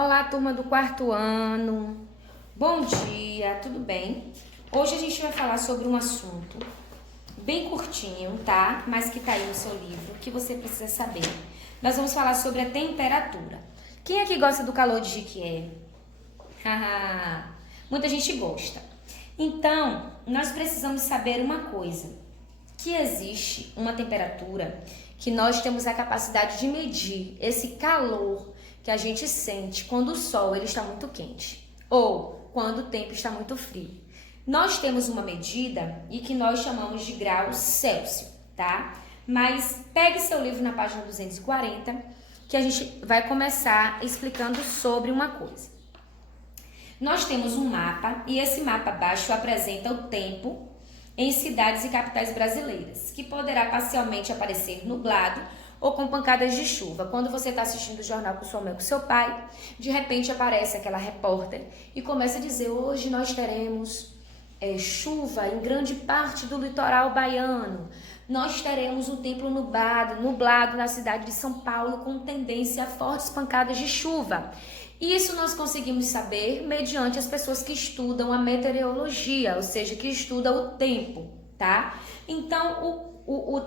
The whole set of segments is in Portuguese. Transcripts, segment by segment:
Olá, turma do quarto ano. Bom dia, tudo bem? Hoje a gente vai falar sobre um assunto bem curtinho, tá? Mas que tá aí no seu livro, que você precisa saber. Nós vamos falar sobre a temperatura. Quem aqui gosta do calor de Jequié? Haha, muita gente gosta. Então, nós precisamos saber uma coisa, que existe uma temperatura que nós temos a capacidade de medir esse calor que a gente sente quando o sol ele está muito quente ou quando o tempo está muito frio. Nós temos uma medida e que nós chamamos de graus Celsius, tá? Mas pegue seu livro na página 240, que a gente vai começar explicando sobre uma coisa. Nós temos um mapa e esse mapa abaixo apresenta o tempo em cidades e capitais brasileiras, que poderá parcialmente aparecer nublado ou com pancadas de chuva. Quando você está assistindo o jornal com sua mãe, com seu pai, de repente aparece aquela repórter e começa a dizer: hoje nós teremos chuva em grande parte do litoral baiano. Nós teremos um tempo nublado na cidade de São Paulo com tendência a fortes pancadas de chuva. Isso nós conseguimos saber mediante as pessoas que estudam a meteorologia, ou seja, que estudam o tempo, tá? Então,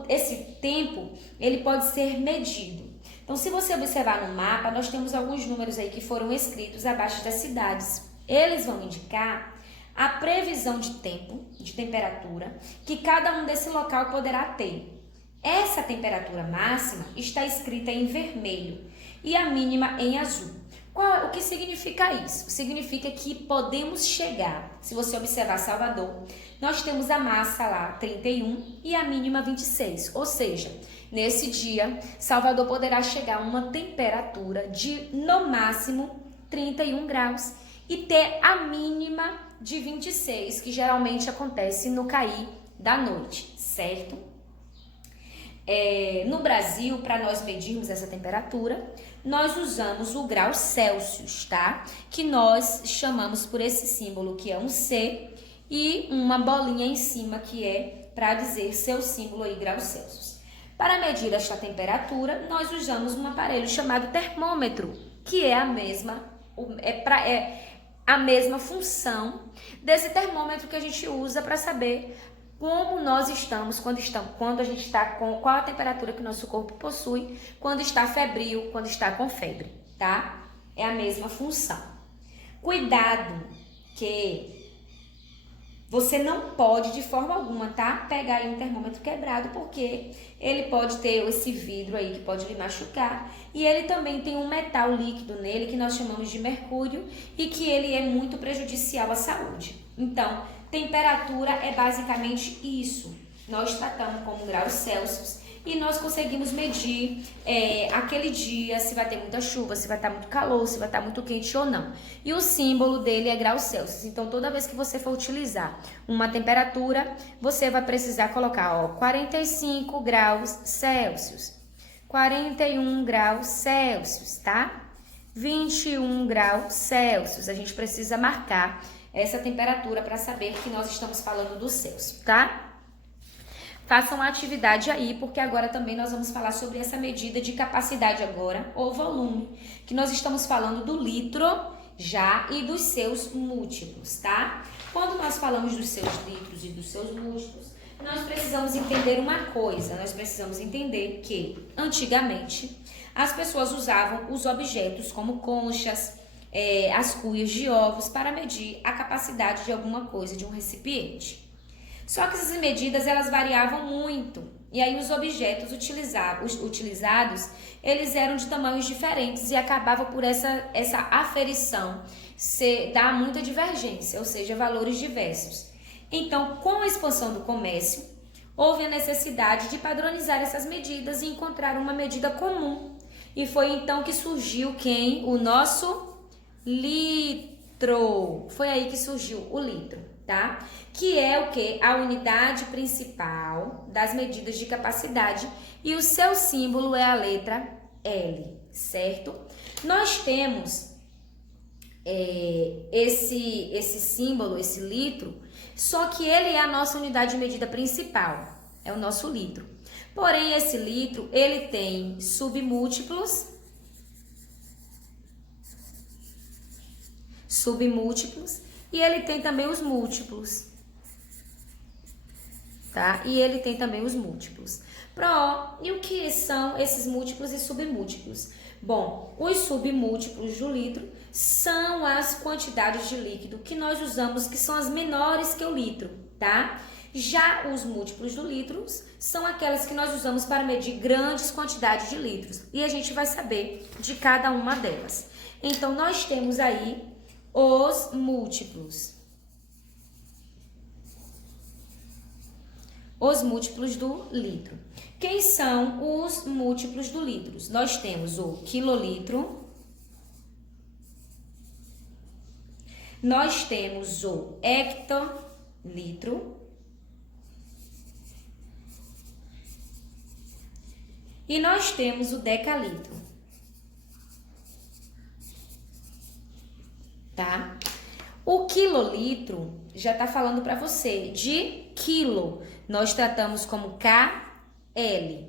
esse tempo, ele pode ser medido. Então, se você observar no mapa, nós temos alguns números aí que foram escritos abaixo das cidades. Eles vão indicar a previsão de tempo, de temperatura, que cada um desse local poderá ter. Essa temperatura máxima está escrita em vermelho e a mínima em azul. O que significa isso? Significa que podemos chegar, se você observar Salvador, nós temos a massa lá 31 e a mínima 26, ou seja, nesse dia, Salvador poderá chegar a uma temperatura de, no máximo, 31 graus e ter a mínima de 26, que geralmente acontece no cair da noite, certo? No Brasil, para nós medirmos essa temperatura, nós usamos o grau Celsius, tá? Que nós chamamos por esse símbolo que é um C e uma bolinha em cima que é para dizer seu símbolo aí, grau Celsius. Para medir esta temperatura, nós usamos um aparelho chamado termômetro, que é a mesma função desse termômetro que a gente usa para saber como nós estamos quando a gente está com qual a temperatura que o nosso corpo possui, quando está febril, quando está com febre, tá? É a mesma função. Cuidado que você não pode de forma alguma, tá? Pegar aí um termômetro quebrado, porque ele pode ter esse vidro aí que pode lhe machucar e ele também tem um metal líquido nele que nós chamamos de mercúrio e que ele é muito prejudicial à saúde. Então, temperatura é basicamente isso. Nós tratamos como graus Celsius e nós conseguimos medir aquele dia, se vai ter muita chuva, se vai estar muito calor, se vai estar muito quente ou não. E o símbolo dele é graus Celsius. Então, toda vez que você for utilizar uma temperatura, você vai precisar colocar 45 graus Celsius, 41 graus Celsius, tá? 21 graus Celsius. A gente precisa marcar essa temperatura para saber que nós estamos falando do Celsius, tá? Façam uma atividade aí, porque agora também nós vamos falar sobre essa medida de capacidade agora, ou volume, que nós estamos falando do litro já e dos seus múltiplos, tá? Quando nós falamos dos seus litros e dos seus múltiplos, nós precisamos entender uma coisa, nós precisamos entender que, antigamente, as pessoas usavam os objetos como conchas, as cuias de ovos para medir a capacidade de alguma coisa, de um recipiente. Só que essas medidas elas variavam muito e aí os objetos utilizados eles eram de tamanhos diferentes e acabava por essa aferição dar muita divergência, ou seja, valores diversos. Então, com a expansão do comércio, houve a necessidade de padronizar essas medidas e encontrar uma medida comum. E foi então que surgiu o nosso litro. Foi aí que surgiu o litro, tá? Que é o que? A unidade principal das medidas de capacidade e o seu símbolo é a letra L, certo? Nós temos esse símbolo, esse litro, só que ele é a nossa unidade de medida principal, é o nosso litro. Porém, esse litro, ele tem submúltiplos submúltiplos e ele tem também os múltiplos, tá? E ele tem também os múltiplos. E o que são esses múltiplos e submúltiplos? Bom, os submúltiplos do litro são as quantidades de líquido que nós usamos, que são as menores que o litro, tá? Já os múltiplos do litro são aquelas que nós usamos para medir grandes quantidades de litros. E a gente vai saber de cada uma delas. Então, nós temos aí os múltiplos. Os múltiplos do litro. Quem são os múltiplos do litro? Nós temos o quilolitro, nós temos o hectolitro e nós temos o decalitro, tá? O quilolitro já tá falando para você de quilo. Nós tratamos como KL,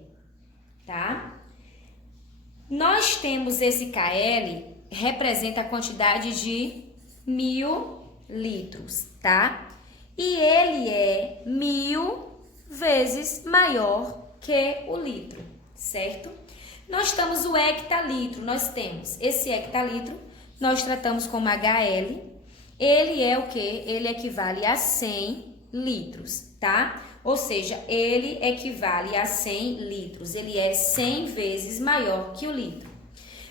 tá? Nós temos esse KL, representa a quantidade de 1000 litros, tá? E ele é 1000 vezes maior que o litro, certo? Nós temos o hectalitro, nós temos esse hectalitro, nós tratamos como HL, ele é o que? Ele equivale a 100 litros, tá? Ou seja, ele equivale a 100 litros, ele é 100 vezes maior que o litro.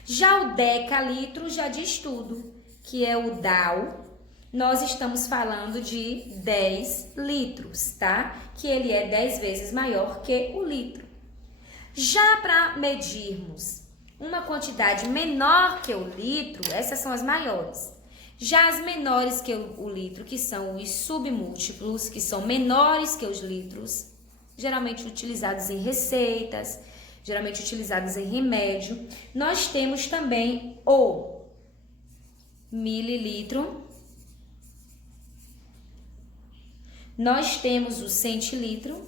Já o decalitro já diz tudo, que é o DAU, nós estamos falando de 10 litros, tá? Que ele é 10 vezes maior que o litro. Já para medirmos uma quantidade menor que o litro, essas são as maiores. Já as menores que o litro, que são os submúltiplos, que são menores que os litros, geralmente utilizados em receitas, geralmente utilizados em remédio. Nós temos também o mililitro, nós temos o centilitro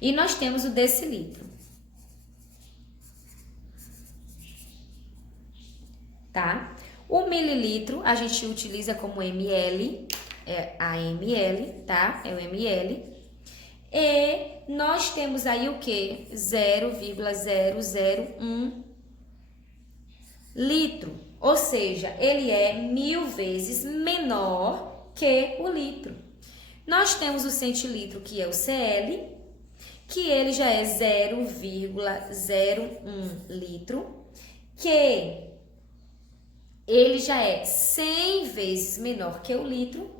e nós temos o decilitro. Tá? O mililitro a gente utiliza como ml, é a ml, tá? É o ml. E nós temos aí o que? 0,001 litro. Ou seja, ele é 1000 vezes menor que o litro. Nós temos o centilitro, que é o CL, que ele já é 0,01 litro, que ele já é 100 vezes menor que o litro.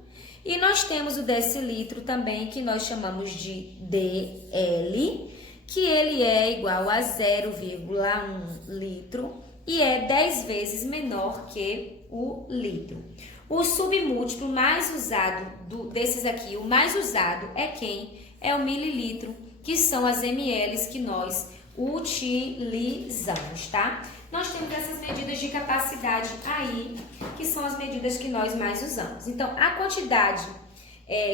E nós temos o decilitro também, que nós chamamos de DL, que ele é igual a 0,1 litro e é 10 vezes menor que o litro. O submúltiplo mais usado desses aqui, o mais usado é quem? É o mililitro, que são as mLs que nós utilizamos, tá? Nós temos essas medidas de capacidade aí, que são as medidas que nós mais usamos. Então, a quantidade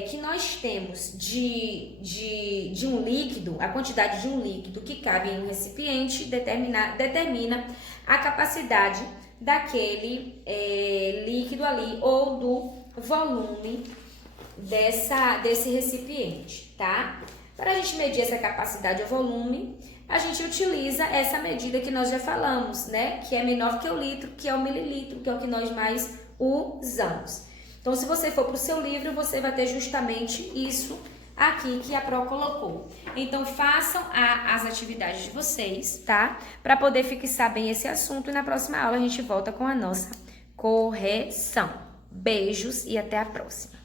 que nós temos de um líquido, a quantidade de um líquido que cabe em um recipiente determina a capacidade daquele líquido ali ou do volume desse recipiente, tá? Para a gente medir essa capacidade ou volume, a gente utiliza essa medida que nós já falamos, né? Que é menor que o litro, que é o mililitro, que é o que nós mais usamos. Então, se você for para o seu livro, você vai ter justamente isso aqui que a Pro colocou. Então, façam as atividades de vocês, tá? Para poder fixar bem esse assunto e na próxima aula a gente volta com a nossa correção. Beijos e até a próxima.